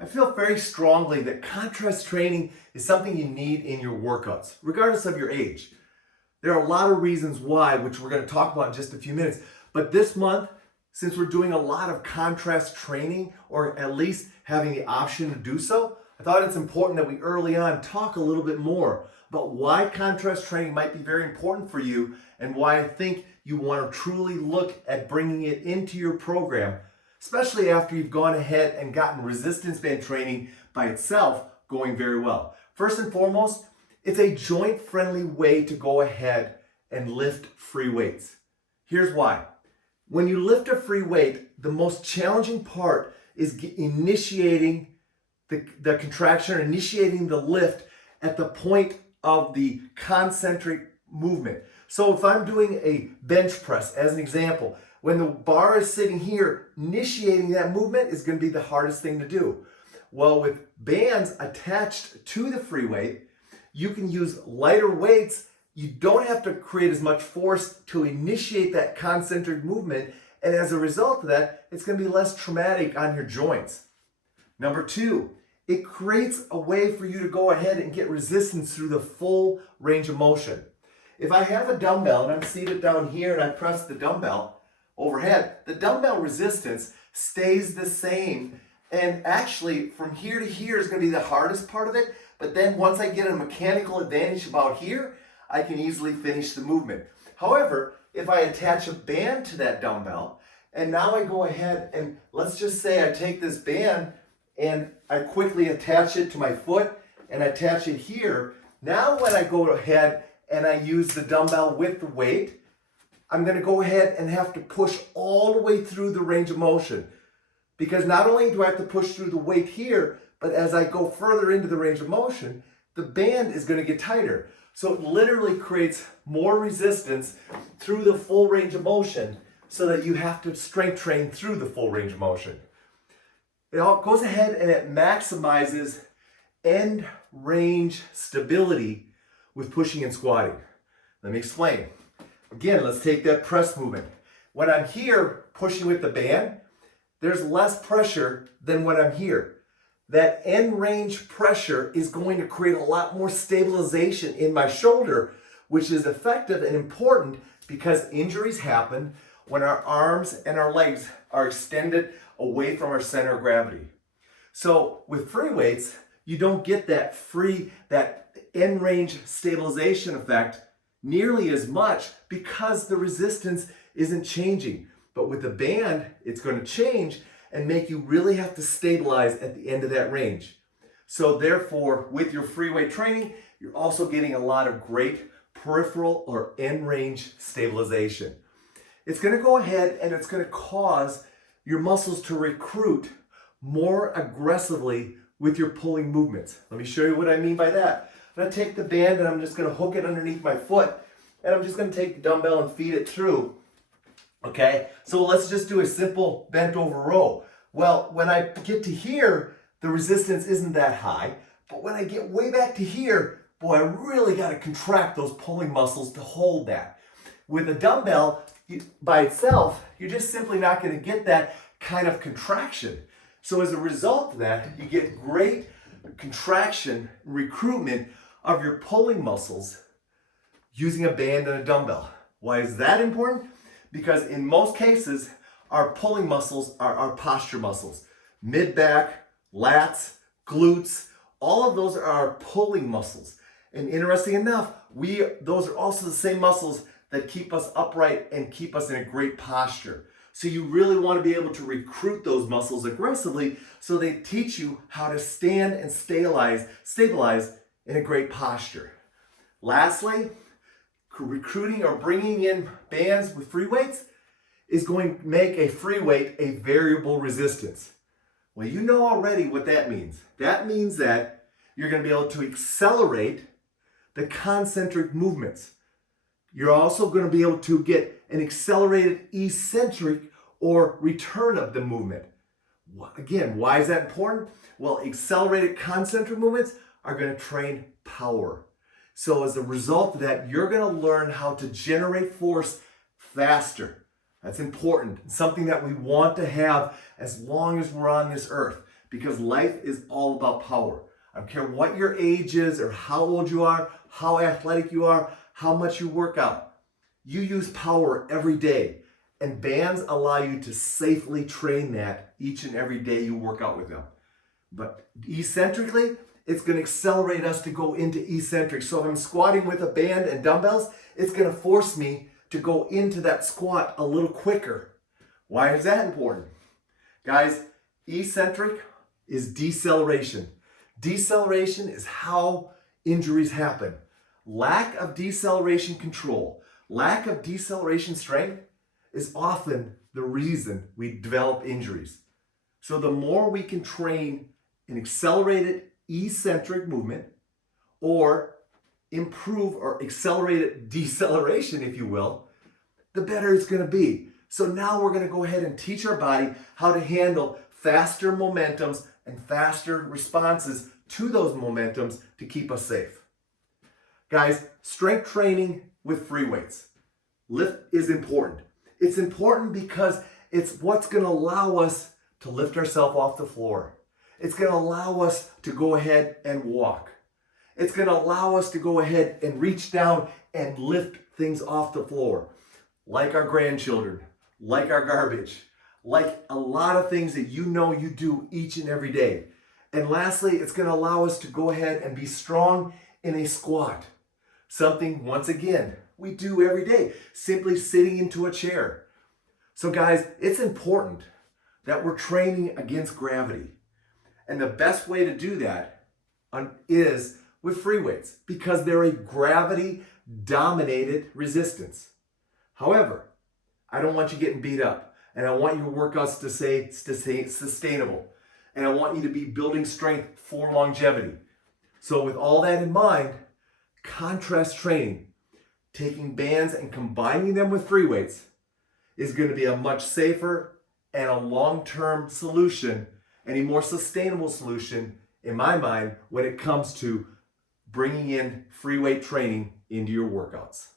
I feel very strongly that contrast training is something you need in your workouts, regardless of your age. There are a lot of reasons why, which we're going to talk about in just a few minutes. But this month, since we're doing a lot of contrast training, or at least having the option to do so, I thought it's important that we early on talk a little bit more about why contrast training might be very important for you and why I think you want to truly look at bringing it into your program, especially after you've gone ahead and gotten resistance band training by itself going very well. First and foremost, it's a joint-friendly way to go ahead and lift free weights. Here's why. When you lift a free weight, the most challenging part is initiating the contraction, or initiating the lift at the point of the concentric movement. So if I'm doing a bench press, as an example, when the bar is sitting here, initiating that movement is going to be the hardest thing to do. Well, with bands attached to the free weight, you can use lighter weights. You don't have to create as much force to initiate that concentric movement, and as a result of that, it's going to be less traumatic on your joints. Number two, it creates a way for you to go ahead and get resistance through the full range of motion. If I have a dumbbell and I'm seated down here and I press the dumbbell overhead, the dumbbell resistance stays the same, and actually from here to here is going to be the hardest part of it, but then once I get a mechanical advantage about here, I can easily finish the movement. However, if I attach a band to that dumbbell, and now I go ahead and let's just say I take this band and I quickly attach it to my foot and attach it here. Now when I go ahead and I use the dumbbell with the weight, I'm going to go ahead and have to push all the way through the range of motion. Because not only do I have to push through the weight here, but as I go further into the range of motion, the band is going to get tighter. So it literally creates more resistance through the full range of motion so that you have to strength train through the full range of motion. It all goes ahead and it maximizes end range stability with pushing and squatting. Let me explain. Again, let's take that press movement. When I'm here pushing with the band, there's less pressure than when I'm here. That end range pressure is going to create a lot more stabilization in my shoulder, which is effective and important because injuries happen when our arms and our legs are extended away from our center of gravity. So with free weights, you don't get that end range stabilization effect nearly as much because the resistance isn't changing. But with the band, it's going to change and make you really have to stabilize at the end of that range. So therefore, with your free weight training, you're also getting a lot of great peripheral or end range stabilization. It's going to go ahead and it's going to cause your muscles to recruit more aggressively with your pulling movements. Let me show you what I mean by that. I'm going to take the band and I'm just going to hook it underneath my foot, and I'm just going to take the dumbbell and feed it through. Okay, so let's just do a simple bent over row. Well, when I get to here, the resistance isn't that high, but when I get way back to here, boy, I really got to contract those pulling muscles to hold that. With a dumbbell by itself, you're just simply not going to get that kind of contraction. So as a result of that, you get great contraction, recruitment of your pulling muscles using a band and a dumbbell. Why is that important? Because in most cases, our pulling muscles are our posture muscles. Mid-back, lats, glutes, all of those are our pulling muscles. And interesting enough, those are also the same muscles that keep us upright and keep us in a great posture. So you really want to be able to recruit those muscles aggressively so they teach you how to stand and stabilize in a great posture. Lastly, recruiting or bringing in bands with free weights is going to make a free weight a variable resistance. Well, you know already what that means. That means that you're going to be able to accelerate the concentric movements. You're also going to be able to get an accelerated eccentric or return of the movement. Again, why is that important? Well, accelerated concentric movements are going to train power. So as a result of that, you're going to learn how to generate force faster. That's important. It's something that we want to have as long as we're on this earth. because life is all about power. I don't care what your age is or how old you are, how athletic you are, how much you work out. You use power every day, and bands allow you to safely train that each and every day you work out with them. But eccentrically, it's going to accelerate us to go into eccentric. So if I'm squatting with a band and dumbbells, it's going to force me to go into that squat a little quicker. Why is that important? Guys, eccentric is deceleration. Deceleration is how injuries happen. Lack of deceleration control, lack of deceleration strength is often the reason we develop injuries. So the more we can train an accelerated eccentric movement or improve or accelerated deceleration, if you will, the better it's going to be. So now we're going to go ahead and teach our body how to handle faster momentums and faster responses to those momentums to keep us safe. Guys, strength training with free weights. Lift is important. It's important because it's what's going to allow us to lift ourselves off the floor. It's going to allow us to go ahead and walk. It's going to allow us to go ahead and reach down and lift things off the floor, like our grandchildren, like our garbage, like a lot of things that you know you do each and every day. And lastly, it's going to allow us to go ahead and be strong in a squat. Something, once again, we do every day, simply sitting into a chair. So guys, it's important that we're training against gravity. And the best way to do that is with free weights, because they're a gravity-dominated resistance. However, I don't want you getting beat up, and I want your workouts to stay sustainable, and I want you to be building strength for longevity. So with all that in mind, contrast training, taking bands and combining them with free weights, is going to be a much safer and a long-term solution, and a more sustainable solution, in my mind, when it comes to bringing in free weight training into your workouts.